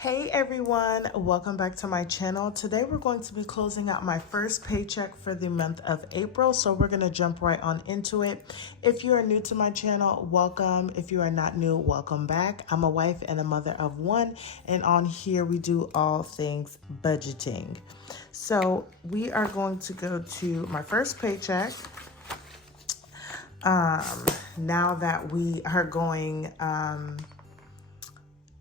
Hey everyone, welcome back to my channel. Today we're going to be closing out my first paycheck for the month of April, so we're going to jump right on into it. If you are new to my channel, welcome. If you are not new, welcome back. I'm a wife and a mother of one, and on here we do all things budgeting. So we are going to go to my first paycheck. Now that we are going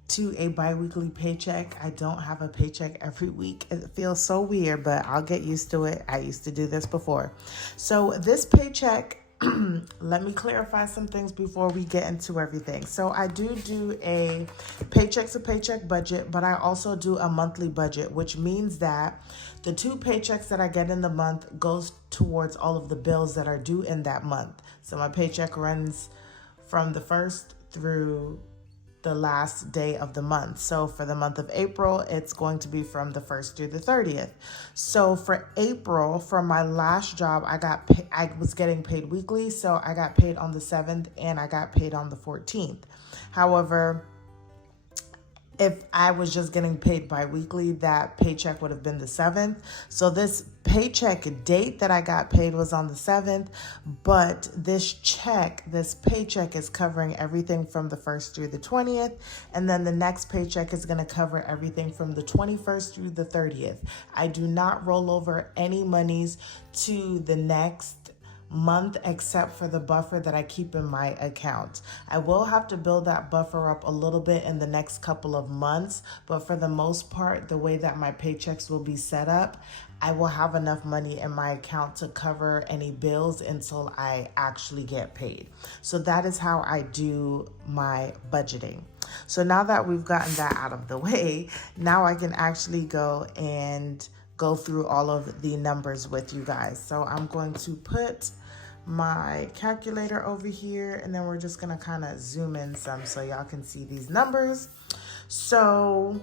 to a bi-weekly paycheck. I don't have a paycheck every week. It feels so weird, but I'll get used to it. I used to do this before. So this paycheck, let me clarify some things before we get into everything. So I do a paycheck to paycheck budget, but I also do a monthly budget, which means that the 2 paychecks that I get in the month goes towards all of the bills that are due in that month. So my paycheck runs from the 1st through the last day of the month. So for the month of April, it's going to be from the 1st through the 30th. So for April, from my last job, I was getting paid weekly. So I got paid on the 7th and I got paid on the 14th. However, if I was just getting paid bi-weekly, that paycheck would have been the 7th. So this paycheck date that I got paid was on the 7th, but this paycheck is covering everything from the 1st through the 20th. And then the next paycheck is going to cover everything from the 21st through the 30th. I do not roll over any monies to the next month except for the buffer that I keep in my account. I will have to build that buffer up a little bit in the next couple of months, but for the most part, the way that my paychecks will be set up, I will have enough money in my account to cover any bills until I actually get paid. So that is how I do my budgeting. So now that we've gotten that out of the way, now I can actually go through all of the numbers with you guys. So I'm going to put my calculator over here, and then we're just gonna kind of zoom in some so y'all can see these numbers. So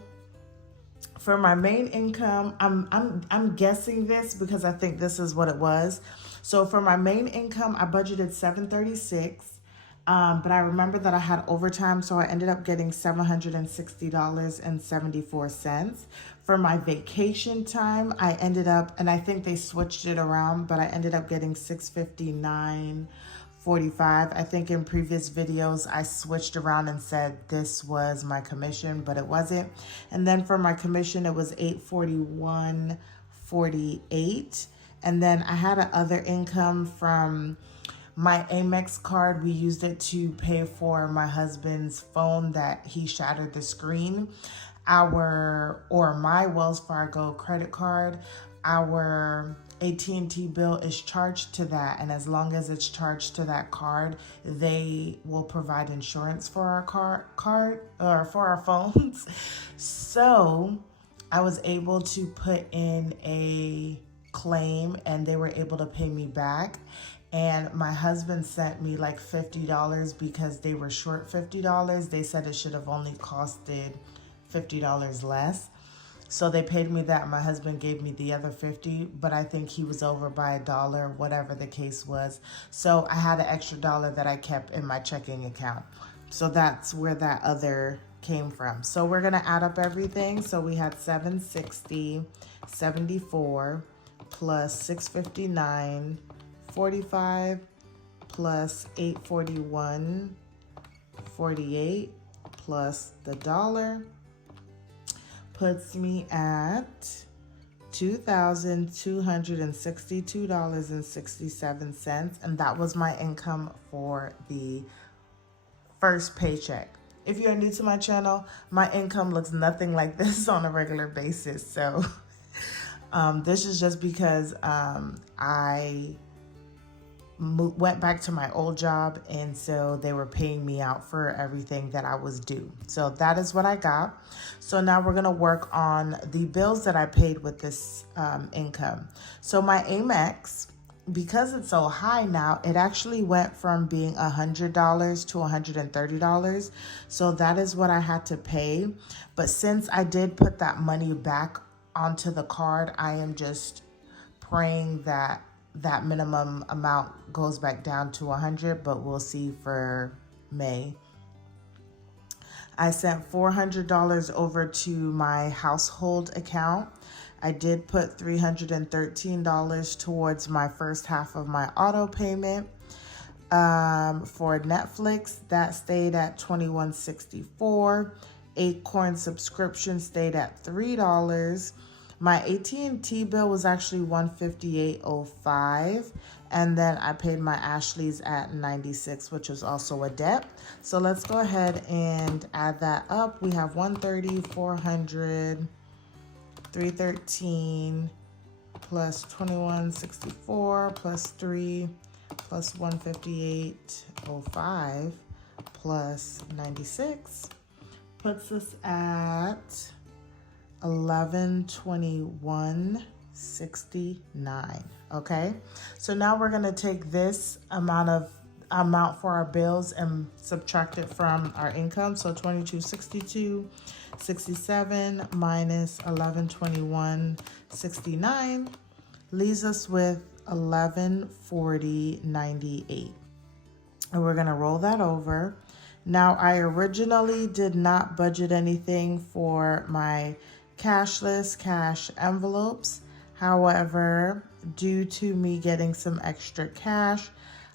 for my main income, I'm guessing this because I think this is what it was. So for my main income, I budgeted $736. But I remember that I had overtime, so I ended up getting $760.74. For my vacation time, I ended up, and I think they switched it around, but I ended up getting $659.45. I think in previous videos, I switched around and said this was my commission, but it wasn't. And then for my commission, it was $841.48. And then I had another income from my Amex card. We used it to pay for my husband's phone that he shattered the screen. My Wells Fargo credit card, our AT&T bill is charged to that. And as long as it's charged to that card, they will provide insurance for our card or for our phones. So I was able to put in a claim and they were able to pay me back. And my husband sent me like $50 because they were short $50. They said it should have only costed $50 less. So they paid me that. My husband gave me the other $50, but I think he was over by $1, whatever the case was. So I had an extra $1 that I kept in my checking account. So that's where that other came from. So we're gonna add up everything. So we had $760.74 plus $659.45 plus $841.48 plus the $1 puts me at $2,262.67, and that was my income for the first paycheck. If you're new to my channel, my income looks nothing like this on a regular basis. So this is just because I went back to my old job, and so they were paying me out for everything that I was due. So that is what I got. So now we're gonna work on the bills that I paid with this income. So my Amex, because it's so high now, it actually went from being $100 to $130. So that is what I had to pay. But since I did put that money back onto the card, I am just praying that that minimum amount goes back down to 100, but we'll see for May. I sent $400 over to my household account. I did put $313 towards my first half of my auto payment. For Netflix, that stayed at $21.64. Acorn subscription stayed at $3. My AT&T bill was actually $158.05, and then I paid my Ashley's at $96, which was also a debt. So let's go ahead and add that up. We have $130, $400, $313 plus $21.64 plus 3 plus $158.05 plus 96 puts us at $1121.69. Okay, so now we're gonna take this amount for our bills and subtract it from our income. So $22.62.67 minus $1121.69 leaves us with $1140.98. And we're gonna roll that over. Now, I originally did not budget anything for my cashless cash envelopes. However, due to me getting some extra cash,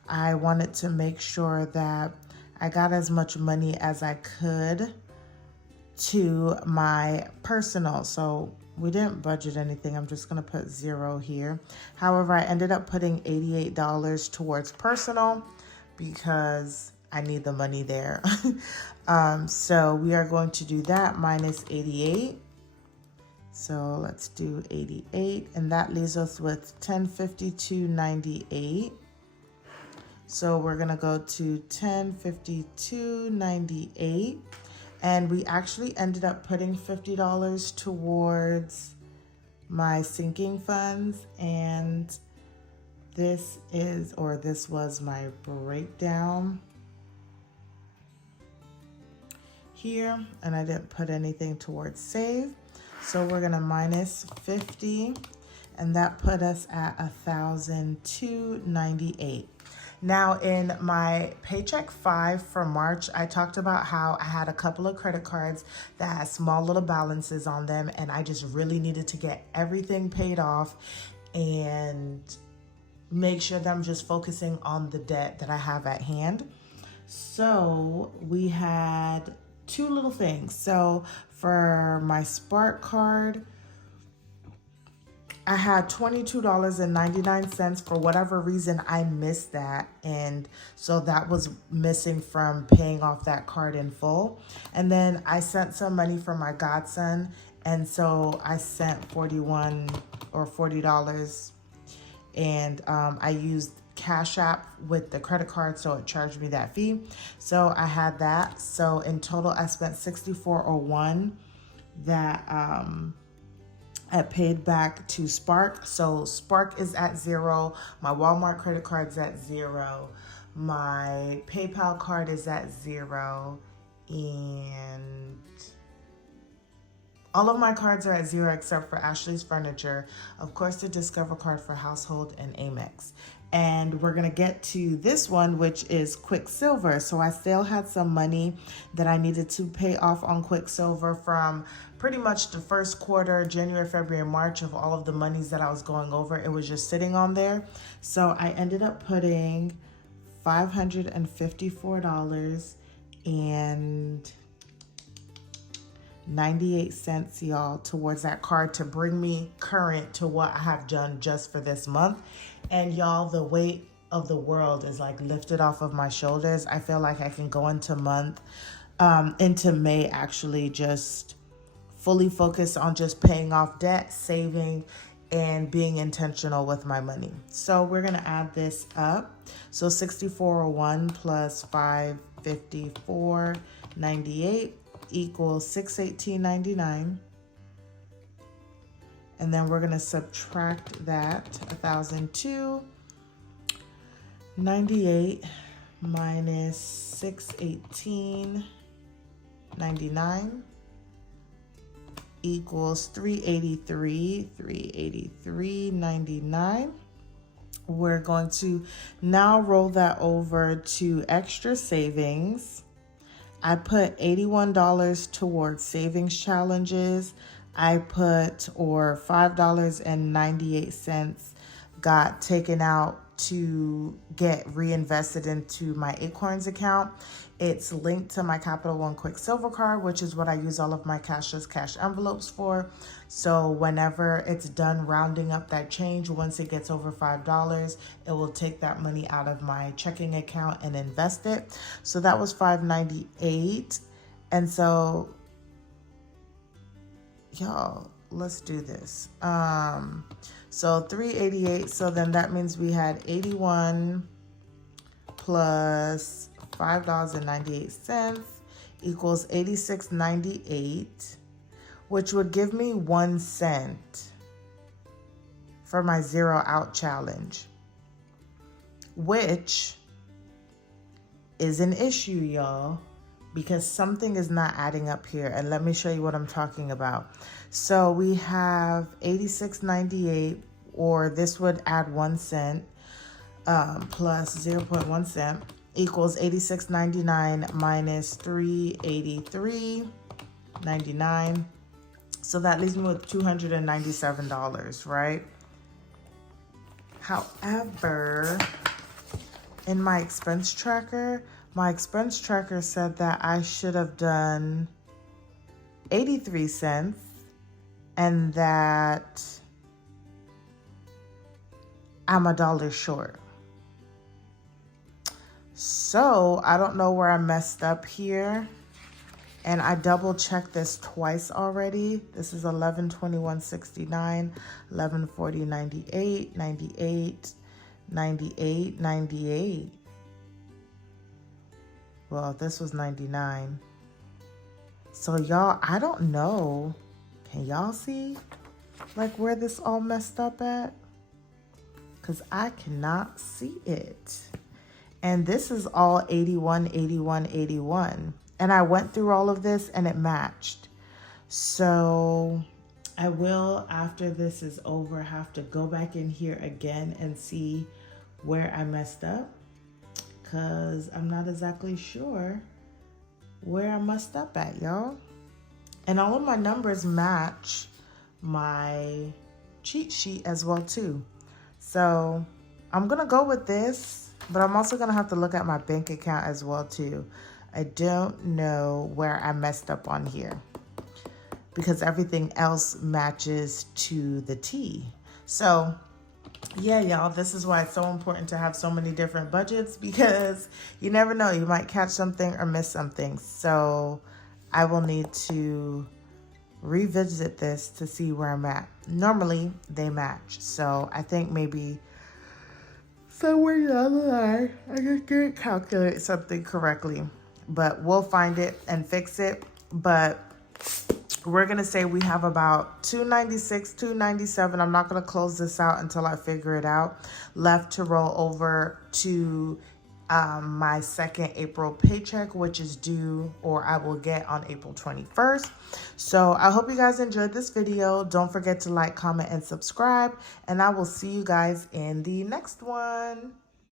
I wanted to make sure that I got as much money as I could to my personal. So we didn't budget anything. I'm just gonna put 0 here. However, I ended up putting $88 towards personal because I need the money there. So we are going to do that minus 88. So let's do 88, and that leaves us with 1052.98. So we're gonna go to 1052.98, and we actually ended up putting $50 towards my sinking funds, and this was my breakdown here, and I didn't put anything towards save. So we're gonna minus 50, and that put us at 1,002.98. Now in my Paycheck 5 for March, I talked about how I had a couple of credit cards that had small little balances on them, and I just really needed to get everything paid off and make sure that I'm just focusing on the debt that I have at hand. So we had 2 little things. So for my Spark card, I had $22.99. For whatever reason, I missed that. And so that was missing from paying off that card in full. And then I sent some money for my godson. And so I sent $40. And I used Cash App with the credit card, so it charged me that fee. So I had that. So in total, I spent $64.01 that I paid back to Spark. So Spark is at 0. My Walmart credit card's at 0. My PayPal card is at 0. And all of my cards are at 0 except for Ashley's Furniture. Of course, the Discover card for household and Amex. And we're gonna get to this one, which is Quicksilver. So I still had some money that I needed to pay off on Quicksilver from pretty much the first quarter, January, February, and March, of all of the monies that I was going over. It was just sitting on there. So I ended up putting $554.98, y'all, towards that card to bring me current to what I have done just for this month. And y'all, the weight of the world is like lifted off of my shoulders. I feel like I can go into May actually, just fully focus on just paying off debt, saving, and being intentional with my money. So we're gonna add this up. So 6401 plus 554.98 equals 618.99. And then we're gonna subtract that 1,002.98 minus 618.99 equals 383.99. We're going to now roll that over to extra savings. I put $81 towards savings challenges. I put, or $5.98 got taken out to get reinvested into my Acorns account. It's linked to my Capital One Quicksilver card, which is what I use all of my cashless cash envelopes for. So whenever it's done rounding up that change, once it gets over $5, it will take that money out of my checking account and invest it. So that was $5.98. And so, y'all, let's do this. So $3.88. So then that means we had 81 plus $5.98 equals $86.98, which would give me 1 cent for my zero out challenge, which is an issue, y'all, because something is not adding up here. And let me show you what I'm talking about. So we have $86.98, or this would add 1 cent plus 0.1 cent equals $86.99 minus $383.99. So that leaves me with $297, right? However, in my expense tracker said that I should have done 83 cents and that I'm $1 short. So I don't know where I messed up here. And I double checked this twice already. This is 11/21/69, 11/40/98, 98, 98, 98. Well, this was 99. So y'all, I don't know. Can y'all see like where this all messed up at? Because I cannot see it. And this is all 81, 81, 81. And I went through all of this and it matched. So I will, after this is over, have to go back in here again and see where I messed up, because I'm not exactly sure where I messed up at, y'all. And all of my numbers match my cheat sheet as well too. So I'm gonna go with this, but I'm also gonna have to look at my bank account as well too. I don't know where I messed up on here because everything else matches to the T. So yeah, y'all, this is why it's so important to have so many different budgets, because you never know, you might catch something or miss something. So I will need to revisit this to see where I'm at. Normally they match. So I think maybe somewhere down the line I can calculate something correctly, but we'll find it and fix it. But we're gonna say we have about $296, $297. I'm not gonna close this out until I figure it out. Left to roll over to my second April paycheck, which is due, or I will get on April 21st. So I hope you guys enjoyed this video. Don't forget to like, comment, and subscribe, and I will see you guys in the next one.